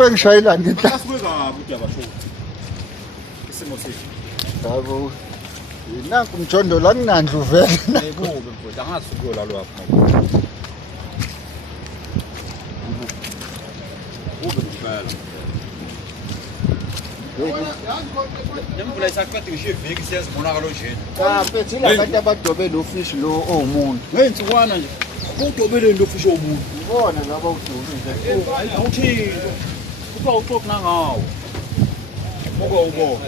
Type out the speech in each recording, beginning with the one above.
bengishayelani ngentla. Asuke kabi udaba sho. Isimo sethu. Yabo. Nanku umjondo la kunandlu vele. Kubi mfowethu angazi ukuyolala lapha. Kubi ngempela. Nemvula isaqeda ngisho iviki siyazibonakala nje. Cha mfethu ilabantu abadobe lo fish lo owumuntu. Ngeyintsukwana nje. Udobeleni lo fish omuntu. Ubona laba udobile. Hayi awuthini. Kuba uxoxa nangawo. Ubo.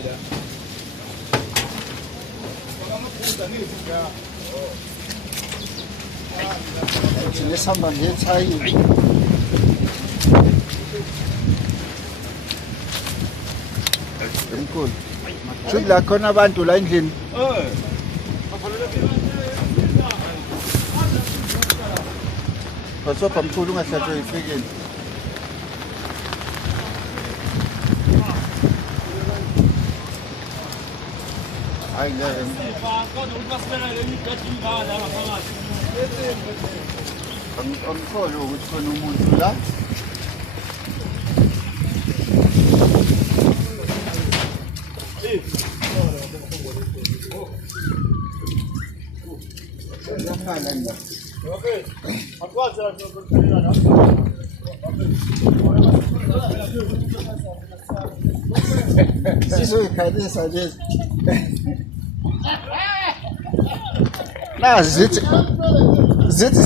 Thina sihamba ngethayi. Enkulu. Shuthi la khona abantu la endlini. Basopha mkhulu ungahlatshwa ifikini. Hayi ngeke. Angikholwa ukuthi khona umuntu la. Okay. Sizoyikhalisa lezi. Nazi zithi